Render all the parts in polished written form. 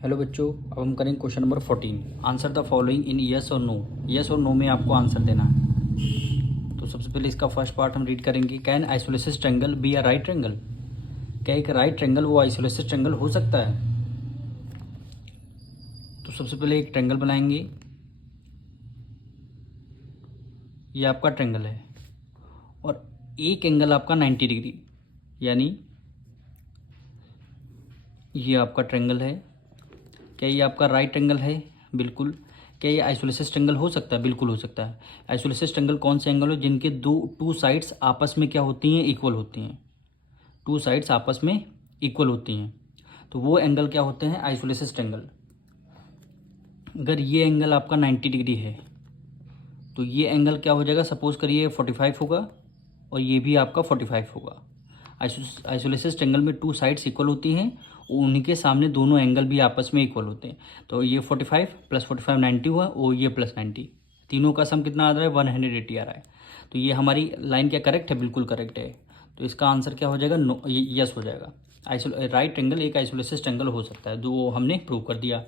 Hello बच्चों, अब हम करेंगे question number 14। Answer the following in yes और नो। यस और नो में आपको आंसर देना है। तो सबसे पहले इसका फर्स्ट पार्ट हम रीड करेंगे। Can isosceles triangle be a right triangle? क्या एक राइट ट्रायंगल वो आइसोलेसिस ट्रायंगल हो सकता है? तो सबसे पहले एक ट्रायंगल बनाएंगे। ये आपका ट्रायंगल है और एक एंगल आपका 90 डिग्री, यानी ये आपका ट्रायंगल है। क्या ये आपका राइट ट्रायंगल है? बिल्कुल। क्या ये आइसोलेसिस ट्रायंगल हो सकता है? बिल्कुल हो सकता है। आइसोलेसिस ट्रायंगल कौन से एंगल हो जिनके टू साइड्स आपस में क्या होती हैं? इक्वल होती हैं। टू साइड्स आपस में इक्वल होती हैं तो वो एंगल क्या होते हैं? Isosceles triangle. अगर ये एंगल आपका 90 डिग्री है तो ये एंगल क्या हो जाएगा? सपोज करिए 45 होगा और ये भी आपका 45 होगा। आइसोलेसिस ट्रायंगल में टू साइड्स इक्वल होती हैं और उन्हीं के सामने दोनों एंगल भी आपस में इक्वल होते हैं। तो ये 45 प्लस 45 90 हुआ और ये प्लस 90, तीनों का सम कितना आ रहा है? 180 आ रहा है। तो ये हमारी लाइन क्या करेक्ट है? बिल्कुल करेक्ट है। तो इसका आंसर क्या हो जाएगा? नो, यस हो जाएगा। राइट ट्रायंगल एक आइसोलेसिस ट्रायंगल हो सकता है, जो हमने प्रूव कर दिया।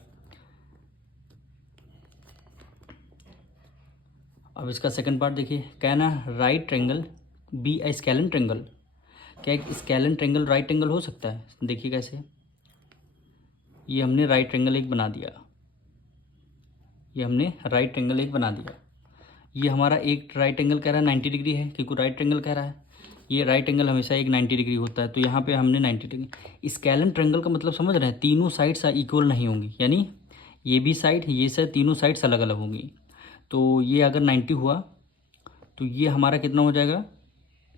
अब इसका सेकंड पार्ट देखिए। Can a right triangle be a scalene triangle? क्या एक स्केलन ट्रायंगल राइट ट्रायंगल हो सकता है? देखिए कैसे। ये हमने राइट ट्रायंगल एक बना दिया। ये हमने राइट ट्रायंगल एक बना दिया। ये हमारा एक राइट एंगल कह रहा है 90 डिग्री है, क्योंकि राइट एंगल कह रहा है। ये राइट एंगल हमेशा एक 90 डिग्री होता है, तो यहाँ पे हमने 90 डिग्री। स्केलन ट्रायंगल का मतलब समझ रहे हैं? तीनों साइड्स इक्वल नहीं होंगी, यानी ये भी साइड, ये साइड, तीनों साइड्स अलग अलग होंगी। तो ये अगर 90 हुआ तो ये हमारा कितना हो जाएगा?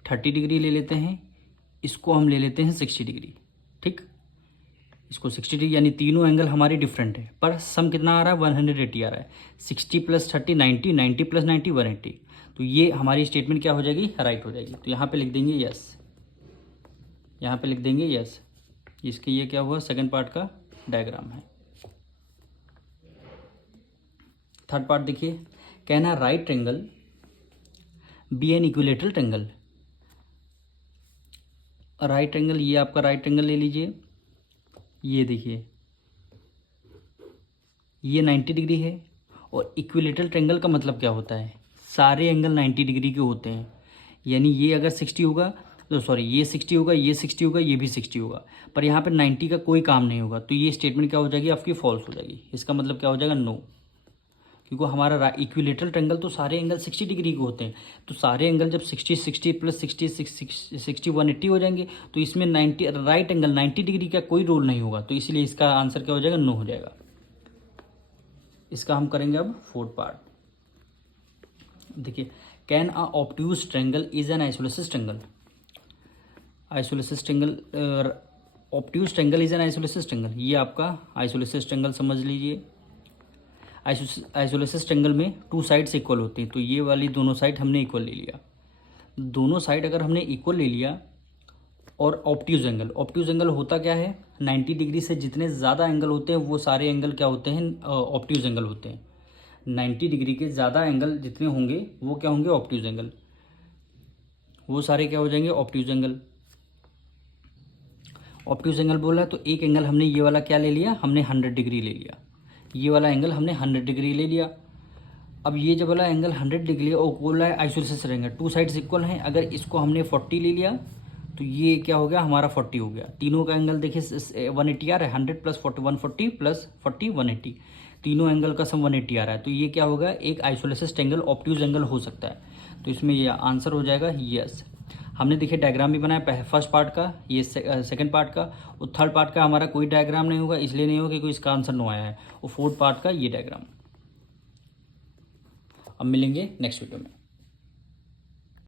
30 डिग्री ले लेते हैं, इसको हम ले लेते हैं 60 डिग्री। ठीक, इसको 60 डिग्री, यानी तीनों एंगल हमारे डिफरेंट है, पर सम कितना आ रहा है? 180 आ रहा है। 60 प्लस 30 90, 90 प्लस 90 180। तो ये हमारी स्टेटमेंट क्या हो जाएगी? राइट हो जाएगी। तो यहाँ पे लिख देंगे यस, यहाँ पे लिख देंगे यस। इसके ये क्या हुआ? सेकंड पार्ट का डायग्राम है। थर्ड पार्ट देखिए। Can a right triangle be an equilateral triangle? Right triangle, ये आपका राइट ट्रायंगल ले लीजिए। ये देखिए, ये 90 डिग्री है और इक्विलेटरल ट्रायंगल का मतलब क्या होता है? सारे एंगल 90 डिग्री के होते हैं। यानी ये अगर 60 होगा तो सॉरी, ये 60 होगा, ये 60 होगा, ये भी 60 होगा, पर यहाँ पे 90 का कोई काम नहीं होगा। तो ये स्टेटमेंट क्या हो जाएगी? आपकी फॉल्स हो जाएगी। इसका मतलब क्या हो जाएगा? नो। क्योंकि हमारा इक्विलेटरल ट्रायंगल तो सारे एंगल 60 डिग्री के होते हैं। तो सारे एंगल जब 60 60 प्लस 60 60 180 हो जाएंगे, तो इसमें 90 राइट एंगल 90 डिग्री का कोई रोल नहीं होगा। तो इसलिए इसका आंसर क्या हो जाएगा? नो हो जाएगा। इसका हम करेंगे अब फोर्थ पार्ट। देखिए, can a obtuse triangle is an isosceles triangle? Isosceles triangle, obtuse triangle is an isosceles triangle. ये आपका आइसोलेसिस ट्रायंगल समझ लीजिए। आइसोलेसिस ट्रायंगल में टू साइड्स इक्वल होती हैं, तो ये वाली दोनों साइड हमने इक्वल ले लिया। दोनों साइड अगर हमने इक्वल ले लिया, और ऑब्ट्यूज एंगल, ऑब्ट्यूज एंगल होता क्या है? 90 डिग्री से जितने ज़्यादा एंगल होते हैं वो सारे एंगल क्या होते हैं? ऑब्ट्यूज एंगल होते हैं। 90 डिग्री के ज़्यादा एंगल जितने होंगे वो क्या होंगे? Obtuse angle. वो सारे क्या हो जाएंगे? Obtuse angle. ऑब्ट्यूज एंगल बोला है तो एक एंगल हमने ये वाला क्या ले लिया? हमने 100 डिग्री ले लिया। ये वाला एंगल हमने 100 डिग्री ले लिया। अब ये जब वाला एंगल 100 डिग्री और बोला है आइसोलेसिस रहेंगे, टू साइड्स इक्वल हैं। अगर इसको हमने 40 ले लिया तो ये क्या हो गया? हमारा 40 हो गया। तीनों का एंगल देखिए 180 आ रहा है। 100 प्लस 40 140 प्लस 40 180, तीनों एंगल का सम 180 आ रहा है। तो ये क्या होगा? एक आइसोलेसिस ट्रायंगल ऑब्ट्यूज एंगल हो सकता है। तो इसमें ये आंसर हो जाएगा यस। हमने देखिए डायग्राम भी बनाया, फर्स्ट पार्ट का, ये सेकंड पार्ट का, और थर्ड पार्ट का हमारा कोई डायग्राम नहीं होगा, इसलिए नहीं होगा क्योंकि इसका आंसर नो आया है। और फोर्थ पार्ट का ये डायग्राम। अब मिलेंगे नेक्स्ट वीडियो में।